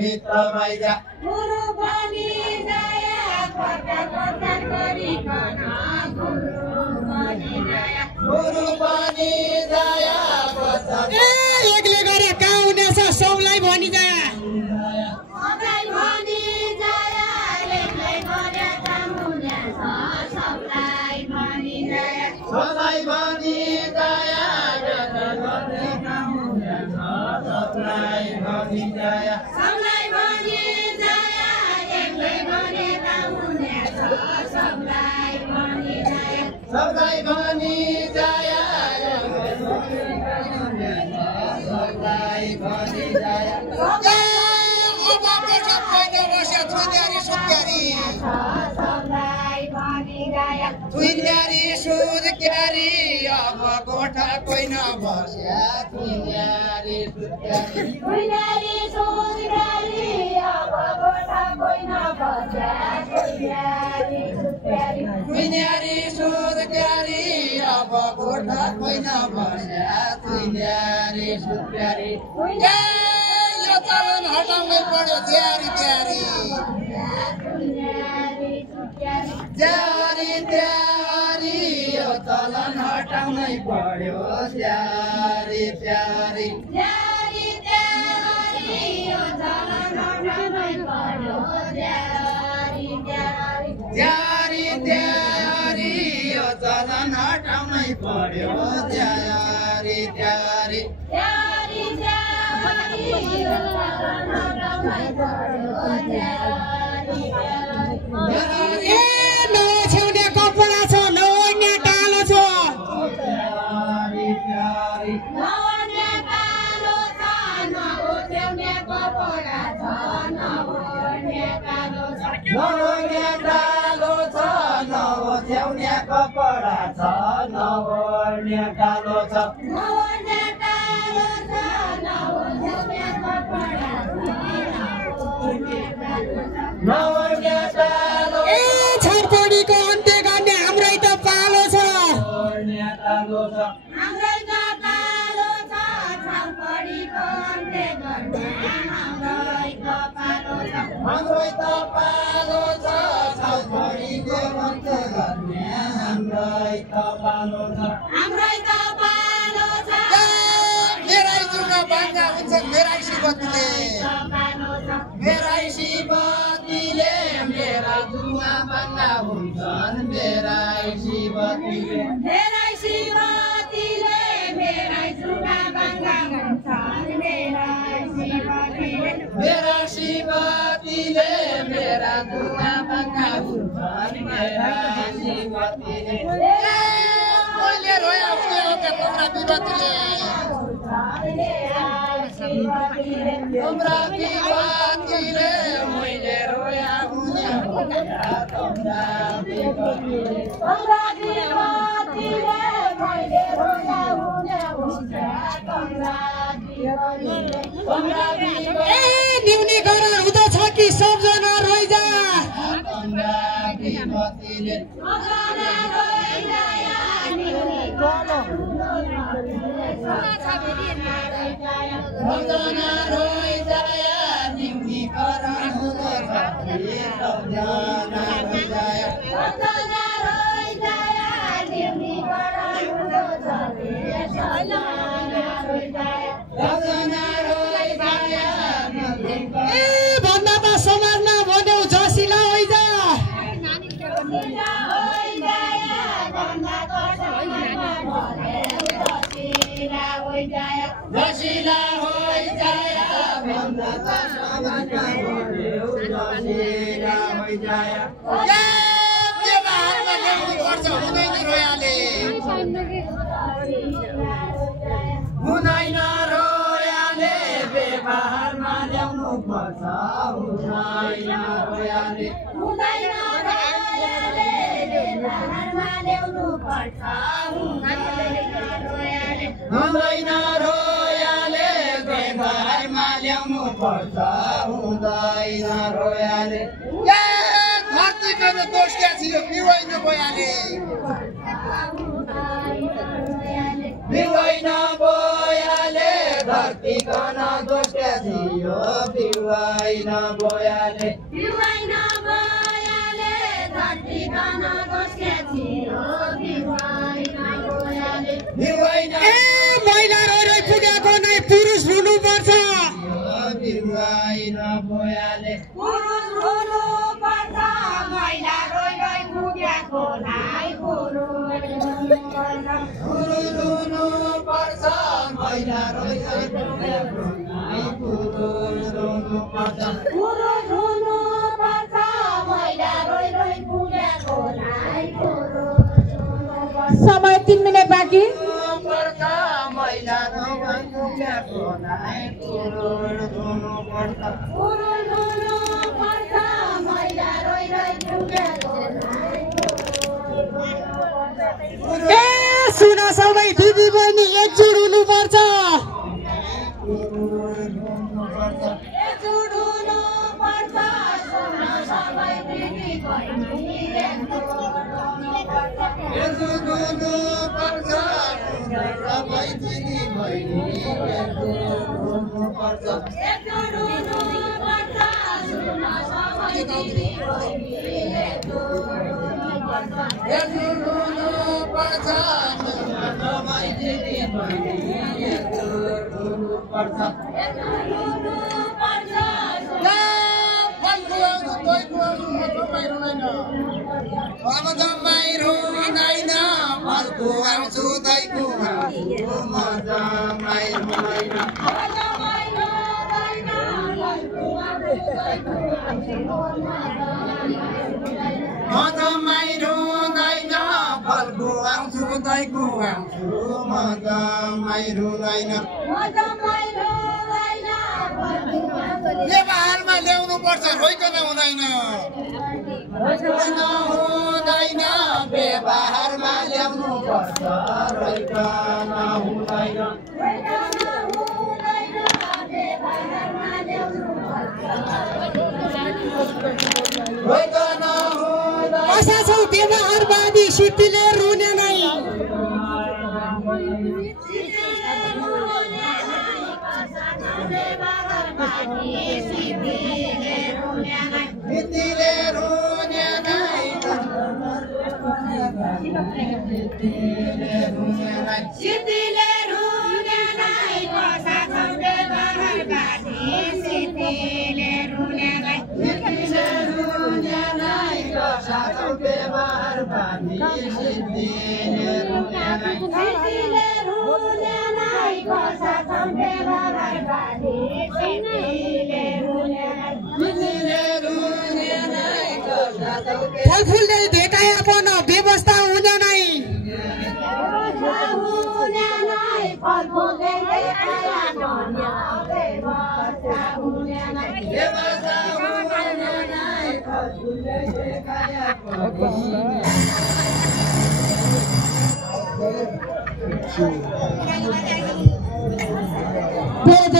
भित्र बाहिर गुरु पनि दया प्रचार गरिकन गुरु पनि दया प्रचार एकले गरे कहाँ हुनेछ सबलाई भनी दया सबलाई भनी दया एकले गरे काम हुनेछ सबलाई भनी दया सबलाई भनी दया गरे काम हुनेछ सबलाई भनी दया सबलाई भनी दया एकले गरे काम हुनेछ सबलाई भनी दया सबलाई भनी दया सबलाई भनी दया सबलाई भनी दया तुइन्यारी सुध क्यारी अब गोठा कोही नबस्या तुइन्यारी सुध क्यारी तुइन्यारी सुध क्यारी अब गोठा कोही नबस्या तुइन्यारी सुध क्यारी तुइन्यारी सुध क्यारी अब गोठा कोही नबस्या तुइन्यारी सुध क्यारी यो चलन हटाउनै पर्यो ज्यारी त्यारी ज्यारी त्यारी यो चलन हटाउनै पर्यो ज्यारी त्यारी ज्यारी त्यारी यो चलन हटाउनै पर्यो ज्यारी त्यारी ज्यारी त्यारी यो चलन हटाउनै पर्यो ज्यारी त्यारी ज्यारी त्यारी यो चलन हटाउनै पर्यो ज्यारी त्यारी नछ्याउने कपडा छ नओड्ने कालो छ ज्यारी त्यारी नओड्ने कालो छ नओड्ने कपडा छ नओड्ने कालो छ नओड्ने कालो छ नओड्ने कपडा छ नओड्ने कालो छ नओड्ने कालो छ नओड्ने कपडा नओड्ने कालो छरपडीको अन्त्य गर्ने हाम्रै त पालो छ नओड्ने कालो छ हाम्रै त कालो छ छरपडीको अन्त्य गर्ने हाम्रै त पालो छ हाम्रै त पालो छ छरपडीको अन्त्य गर्ने हाम्रै त पालो छ हाम्रै त पालो छ मेरै जुगा बाङ्गा हुन्छ मेरै शिवतीले पालो छ मेरै शिवतीले मेरा जुगा बाङ्गा हुन्छन् मेरै शिवतीले मेरै शिवतीले मेरै जुगा बाङ्गा हुन्छन् मेरै शिवतीले मेरा शिवतीले मेरा जुगा बाङ्गा हुन्छन् मेरा शिवतीले मैले रोया हुने हो के तिम्रा विपत्तिले तिम्रा विपत्तिले मैले रोया हुने हो तिम्रा विपत्तिले तिम्रा विपत्तिले मैले रोया हुने हुन्छ तिम्रा विपत्तिले तिम्रा विपत्तिले न्युनी गरेर हुँदछ कि सबजना रोइजा तिम्रा विपत्तिले मजना रोइजाया निउनी सबजना रोइजाया निम्नी करण हुँदो भक्ति सबजना रोइजाया मजना रोइजाया निउनी करण हुँदो झले सबजना रोइजाया सबजना रोइजाया भन्दा त समाजमा भन्यौ जसिला होइजा सिला होइजाया भन्दा त समाजमा भन्यौ जसिला होइजाया जसिला होइजाया भन्दा त समाजमा भन्यौ जसिला होइजाया व्यवहारमा ल्याउनु पर्छ हुँदैन रोयाले हुँदैन रोयाले व्यवहारमा ल्याउनु पर्छ हुँदैन रोयाले हुँदैन रोयाले व्यवहारमा ल्याउनु पर्छ हुँदैन रोयाले व्यवहारमा ल्याउनु पर्छ हुँदैन रोयाले धरतीको त दोष क्या थियो पिउदैन बोयाले पिउदैन बोयाले धरतीको रोइकन गोठ्या थियो बिउवाई नबोयाले धरतीकन गोठ्या थियो बिउवाई नबोयाले ए महिला रोइ पुगेको नै पुरुष हुनुपर्छ बिउवाई नबोयाले पुरुष हुनुपर्छ महिला रोइ पुगेको नै पुरुष हुनुपर्छ महिला रोइ पुगेको नै पुरुष हुनुपर्छ पुरुष हुनुपर्छ महिला रोइ पुगेको नै पुरुष हुनुपर्छ समय 3 मिनेट बाँकी महिला रोइ पुगेको नै पुरुष हुनुपर्छ पुरुष हुनुपर्छ महिला रोइ पुगेको नै ए सुन सबै दिदी बहिनी एकजुट हुनुपर्छ एकजुट हुनुपर्छ सुन सबै दिदी बहिनी एकजुट हुनुपर्छ सबै दिदी बहिनी हुनुपर्छ एकजुट हुनुपर्छ सुन सबै दिदी बहिनी एकजुट हुनुपर्छ सबै दिदी बहिनी एकजुट हुनुपर्छ अब जम्मै रुँदैन फलको आउँछु दैको आउँछु म जम्मै रुँदैन म जम्मै रुँदैन फलको आउँछु दैको आउँछु म जम्मै रुँदैन व्यवहारमा ल्याउनु पर्छ रोइकन हुँदैन हुँदैन व्यवहारमा ल्याउनु पर्छ रोइकन हुँदैन रोइकन कसा छौ व्यवहारवादी सिद्धिले रुने नै सिद्धिले रुने नै सिद्धिले रुने नै कसा छौ व्यवहारवादी सिद्धिले रुने नै सिद्धिले रुने नै कसा छौ व्यवहारवादी सिद्धिले रुने नै सिद्धिले रुने नै कसा छौ व्यवहारवादी सिद्धिले रुने नै सिद्धिले रुने नै कसा छौ फलफुलले भेटाए अपन व्यवस्था हुने नै हुने नै फलफुलले भेटाए अपन व्यवस्था हुने नै व्यवस्था हुने नै फलफुलले भेटाए धेरै